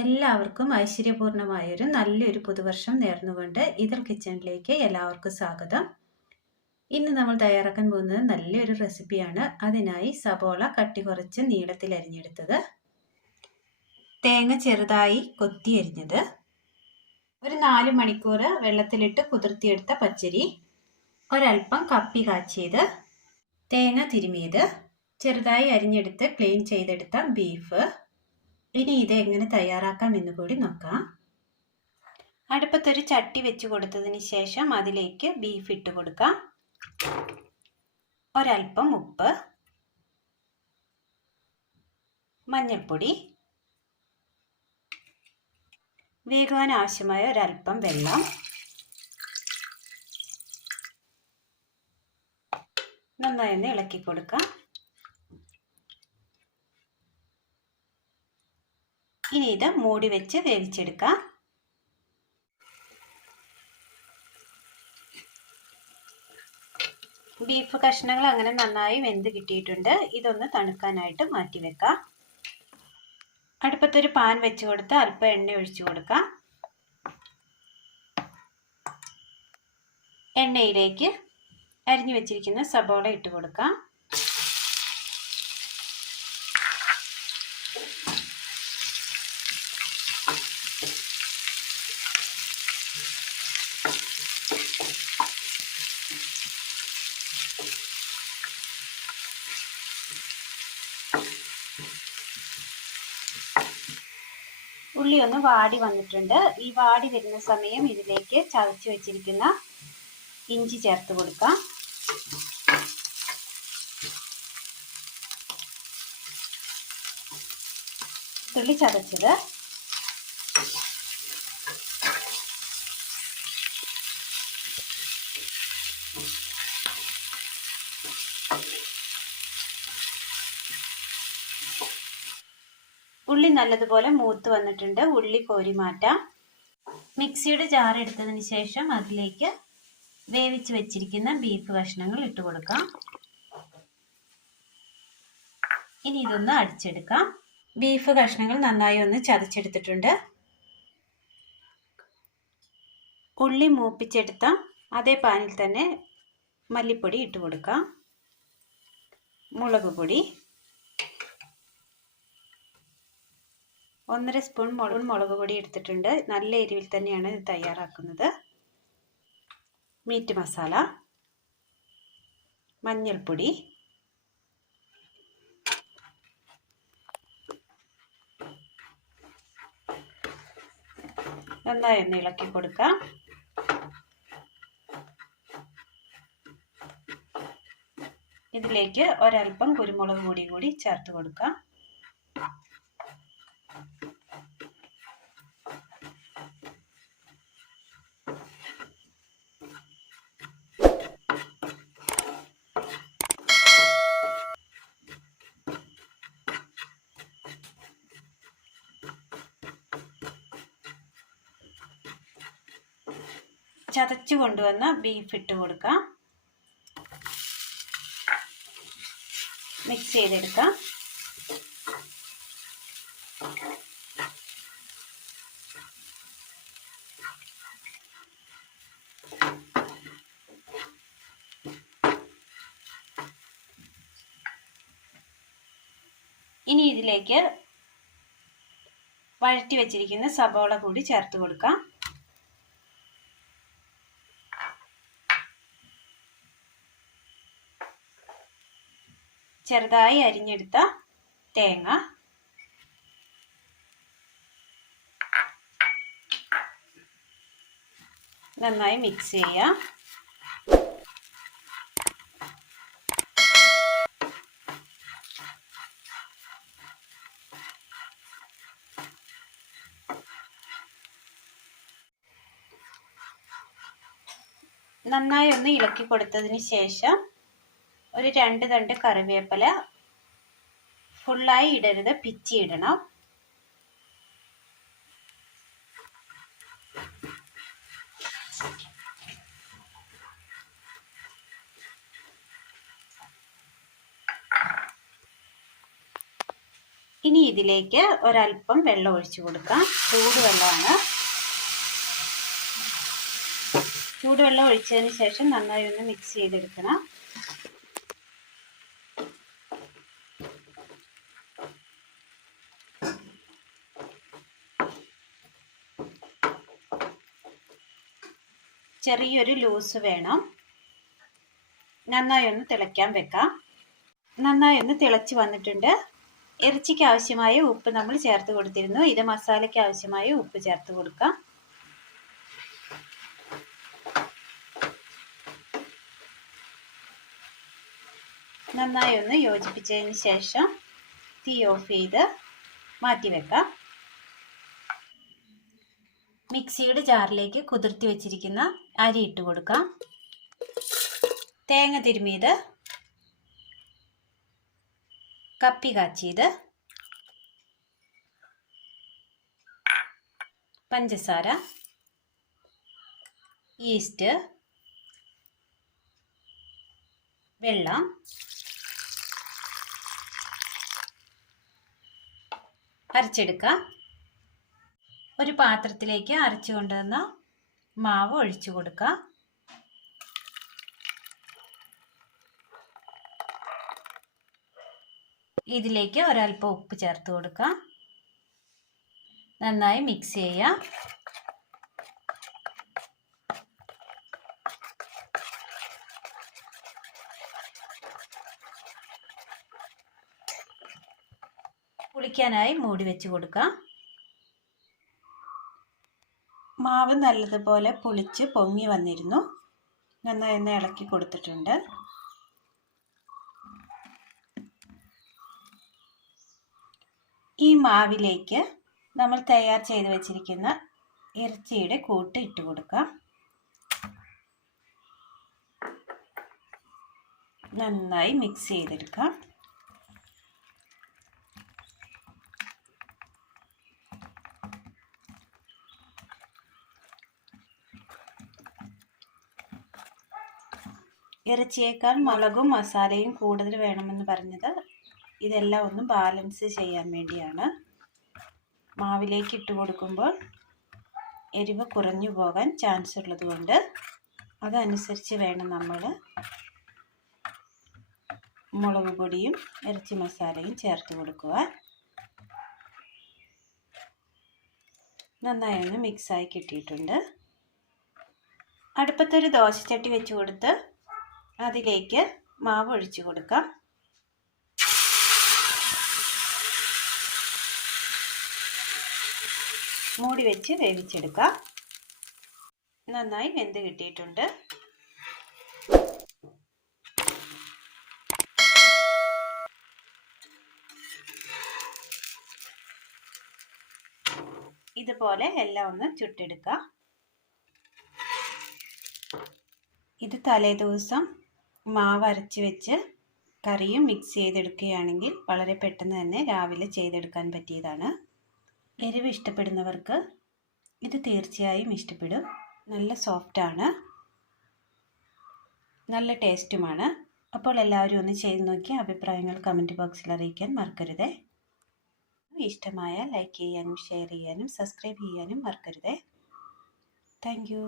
എല്ലാവർക്കും ഐശ്വര്യപൂർണമായൊരു നല്ലൊരു പുതുവർഷം നേർന്നുകൊണ്ട് ഇതൾ കിച്ചണിലേക്ക് എല്ലാവർക്കും സ്വാഗതം. ഇന്ന് നമ്മൾ തയ്യാറാക്കാൻ പോകുന്നത് നല്ലൊരു റെസിപ്പിയാണ്. അതിനായി സബോള കട്ടി കുറച്ച് നീളത്തിൽ അരിഞ്ഞെടുത്തത്, തേങ്ങ ചെറുതായി കൊത്തി അരിഞ്ഞത്, ഒരു 4 മണിക്കൂർ വെള്ളത്തിലിട്ട് കുതിർത്തിയെടുത്ത പച്ചരി, ഒരൽപ്പം കപ്പി കാച്ചിയത്, തേങ്ങ തിരുമിയത്, ചെറുതായി അരിഞ്ഞെടുത്ത് ക്ലീൻ ചെയ്തെടുത്ത ബീഫ്. ഇനി ഇത് എങ്ങനെ തയ്യാറാക്കാം എന്ന് കൂടി നോക്കാം. അടുപ്പത്തൊരു ചട്ടി വെച്ച് കൊടുത്തതിന് ശേഷം അതിലേക്ക് ബീഫ് ഇട്ട് കൊടുക്കാം. ഒരൽപ്പം ഉപ്പ്, മഞ്ഞൾപ്പൊടി, വേകുവാൻ ആവശ്യമായ ഒരൽപ്പം വെള്ളം, നന്നായി ഒന്ന് ഇളക്കി കൊടുക്കാം. ഇനി ഇത് മൂടി വെച്ച് വേവിച്ചെടുക്കാം. ബീഫ് കഷ്ണങ്ങൾ അങ്ങനെ നന്നായി വെന്ത് കിട്ടിയിട്ടുണ്ട്. ഇതൊന്ന് തണുക്കാനായിട്ട് മാറ്റി വെക്കാം. അടുപ്പത്തൊരു പാൻ വെച്ച് കൊടുത്ത് അല്പം എണ്ണ ഒഴിച്ചു കൊടുക്കാം. എണ്ണയിലേക്ക് അരിഞ്ഞു വെച്ചിരിക്കുന്ന സബോള ഇട്ട് കൊടുക്കാം. ഉള്ളി ഒന്ന് വാടി വന്നിട്ടുണ്ട്. ഈ വാടി വരുന്ന സമയം ഇതിലേക്ക് ചതച്ച് വെച്ചിരിക്കുന്ന ഇഞ്ചി ചേർത്ത് കൊടുക്കാം. തുള്ളി ചതച്ചത്, ഉള്ളി നല്ലതുപോലെ മൂത്ത് വന്നിട്ടുണ്ട്. ഉള്ളി കോരി മാറ്റാം. മിക്സിയുടെ ജാർ എടുത്തതിന് ശേഷം അതിലേക്ക് വേവിച്ച് വെച്ചിരിക്കുന്ന ബീഫ് കഷ്ണങ്ങൾ ഇട്ട് കൊടുക്കാം. ഇനി ഇതൊന്ന് അടിച്ചെടുക്കാം. ബീഫ് കഷ്ണങ്ങൾ നന്നായി ഒന്ന് ചതച്ചെടുത്തിട്ടുണ്ട്. ഉള്ളി മൂപ്പിച്ചെടുത്ത അതേ പാനിൽ തന്നെ മല്ലിപ്പൊടി ഇട്ട് കൊടുക്കാം. മുളക് പൊടി, 1.5 സ്പൂൺ മുളക് പൊടി എടുത്തിട്ടുണ്ട്. നല്ല എരിവിൽ തന്നെയാണ് ഇത് തയ്യാറാക്കുന്നത്. മീറ്റ് മസാല, മഞ്ഞൾപ്പൊടി, നന്നായി ഒന്ന് ഇളക്കി കൊടുക്കാം. ഇതിലേക്ക് ഒരൽപ്പം കുരുമുളക് പൊടി കൂടി ചേർത്ത് കൊടുക്കാം. ചതച്ചു കൊണ്ടുവന്ന ബീഫ് ഇട്ട് കൊടുക്കാം. മിക്സ് ചെയ്തെടുക്കാം. ഇനി ഇതിലേക്ക് വഴറ്റി വെച്ചിരിക്കുന്ന സബോള കൂടി ചേർത്ത് കൊടുക്കാം. ചെറുതായി അരിഞ്ഞെടുത്ത തേങ്ങ, നന്നായി മിക്സ് ചെയ്യാം. നന്നായി ഒന്ന് ഇളക്കി കൊടുത്തതിന് ശേഷം ഒരു 2 തണ്ട് കറിവേപ്പില, ഫുള്ളായി ഇടരുത്, പിച്ചി ഇടണം. ഇനി ഇതിലേക്ക് ഒരല്പം വെള്ളം ഒഴിച്ചു കൊടുക്കാം. ചൂടുവെള്ളമാണ്. ചൂടുവെള്ളം ഒഴിച്ചതിന് ശേഷം നന്നായി ഒന്ന് മിക്സ് ചെയ്തെടുക്കണം. ചെറിയൊരു ലൂസ് വേണം. നന്നായി ഒന്ന് തിളയ്ക്കാൻ വെക്കാം. നന്നായി ഒന്ന് തിളച്ച് വന്നിട്ടുണ്ട്. ഇറച്ചിക്ക് ആവശ്യമായ ഉപ്പ് നമ്മൾ ചേർത്ത് കൊടുത്തിരുന്നു. ഇത് മസാലയ്ക്ക് ആവശ്യമായ ഉപ്പ് ചേർത്ത് കൊടുക്കാം. നന്നായി ഒന്ന് യോജിപ്പിച്ചതിന് ശേഷം തീ ഓഫ് ചെയ്ത് മാറ്റി വെക്കാം. മിക്സിയുടെ ജാറിലേക്ക് കുതിർത്തി വെച്ചിരിക്കുന്ന അരി ഇട്ട് കൊടുക്കാം. തേങ്ങ തിരുമിയത്, കപ്പി കാച്ചിയത്, പഞ്ചസാര, ഈസ്റ്റ്, വെള്ളം, അരച്ചെടുക്കാം. ഒരു പാത്രത്തിലേക്ക് അരച്ചു കൊണ്ടുവന്ന മാവ് ഒഴിച്ചു കൊടുക്കാം. ഇതിലേക്ക് ഒരല്പം ഉപ്പ് ചേർത്ത് കൊടുക്കാം. നന്നായി മിക്സ് ചെയ്യാം. പുളിക്കാനായി മൂടി വെച്ച് കൊടുക്കാം. മാവ് നല്ലതുപോലെ പുളിച്ച് പൊങ്ങി വന്നിരുന്നു. നന്നായി ഒന്ന് ഇളക്കി കൊടുത്തിട്ടുണ്ട്. ഈ മാവിലേക്ക് നമ്മൾ തയ്യാർ ചെയ്ത് വെച്ചിരിക്കുന്ന ഇറച്ചിയുടെ കൂട്ട് ഇട്ട് കൊടുക്കാം. നന്നായി മിക്സ് ചെയ്തെടുക്കാം. ഇറച്ചിയേക്കാൾ മുളകും മസാലയും കൂടുതൽ വേണമെന്ന് പറഞ്ഞത് ഇതെല്ലാം ഒന്ന് ബാലൻസ് ചെയ്യാൻ വേണ്ടിയാണ്. മാവിലേക്ക് ഇട്ട് കൊടുക്കുമ്പോൾ എരിവ് കുറഞ്ഞു പോകാൻ ചാൻസ് ഉള്ളതുകൊണ്ട് അതനുസരിച്ച് വേണം നമ്മൾ മുളക് പൊടിയും ഇറച്ചി മസാലയും ചേർത്ത് കൊടുക്കുവാൻ. നന്നായി ഒന്ന് മിക്സായി കിട്ടിയിട്ടുണ്ട്. അടുപ്പത്തൊരു ദോശച്ചട്ടി വെച്ച് കൊടുത്ത് അതിലേക്ക് മാവ് ഒഴിച്ചു കൊടുക്കാം. മൂടി വെച്ച് വേവിച്ചെടുക്കാം. നന്നായി വെന്ത് കിട്ടിയിട്ടുണ്ട്. ഇതുപോലെ എല്ലാം ഒന്ന് ചുട്ടെടുക്കാം. ഇത് തലേദിവസം മാവ് അരച്ച് വെച്ച് കറിയും മിക്സ് ചെയ്തെടുക്കുകയാണെങ്കിൽ വളരെ പെട്ടെന്ന് തന്നെ രാവിലെ ചെയ്തെടുക്കാൻ പറ്റിയതാണ്. എരിവ് ഇഷ്ടപ്പെടുന്നവർക്ക് ഇത് തീർച്ചയായും ഇഷ്ടപ്പെടും. നല്ല സോഫ്റ്റാണ്, നല്ല ടേസ്റ്റുമാണ്. അപ്പോൾ എല്ലാവരും ഒന്ന് ചെയ്ത് നോക്കി അഭിപ്രായങ്ങൾ കമൻറ്റ് ബോക്സിൽ അറിയിക്കാൻ മറക്കരുതേ. ഇഷ്ടമായാൽ ലൈക്ക് ചെയ്യാനും ഷെയർ ചെയ്യാനും സബ്സ്ക്രൈബ് ചെയ്യാനും മറക്കരുതേ. Thank you.